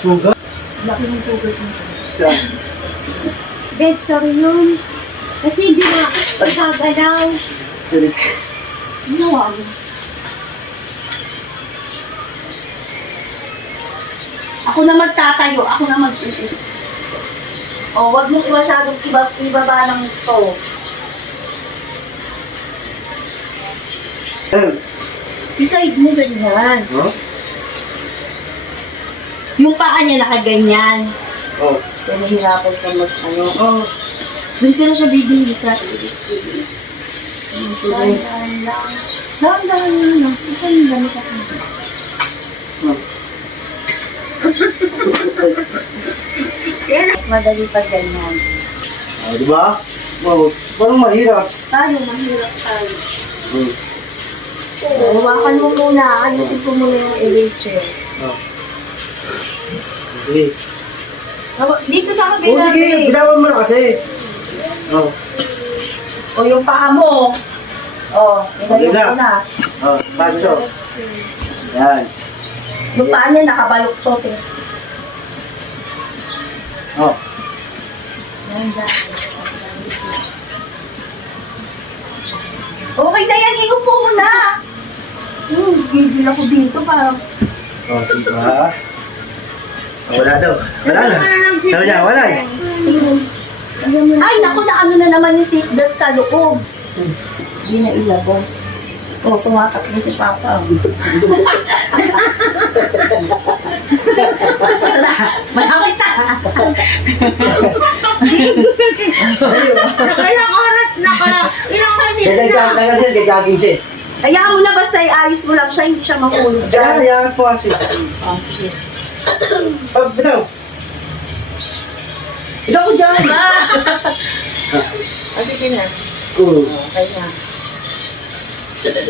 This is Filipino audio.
Sugat? Laki ng sugat mo. Yan. Bet, sorry yun. Kasi hindi na nagagalaw. Sorry. Ginawa mo. Ako na magtatayo. Ako na mag-iit. O, wag mong masyadong ibaba ng stove. Decide mo ganyan. Huh? Yung paa niya nakaganyan. Oh. Kaya nahihirapan ka mag-ano. Oh. Doon ko na siya bibihisa. Dahan-dahan lang. Dahan-dahan lang. Isa yung gamit ako. Mas madali pag ganyan. Ah, di ba? Oh, parang mahirap. Tayo, mahirap tayo. Hmm. Huwakan mo muna. Ayusin ko muna yung eraser. Oh. Sige. Dito sa Oh, kabila. sige. Bitawan mo na kasi. Oh. O yung paa mo. O, inayon ko na. Oh, paso. Yan. Yung paa niya nakabaluktot eh. Oh. Okay na yan, iupo mo na. Gigil ako dito parang. Oh, diba? Oh, wala daw. Wala na. Sabi niya, wala eh. Ay, naku, na ano na naman yung seatbelt sa loob. Hindi na ilabas. O, tumatakbo si Papa. Malaki ta. Ilang oras na ka lang. Ilang minutes Kaya na. siya, kaya siya. Hayaan mo na basta iayos mo lang siya, hindi siya mahulog Kaya, dyan. kaya po kasi. Oh, sige. Oh, bitaw. Bitaw ko dyan. Sige na. Oh. Okay na.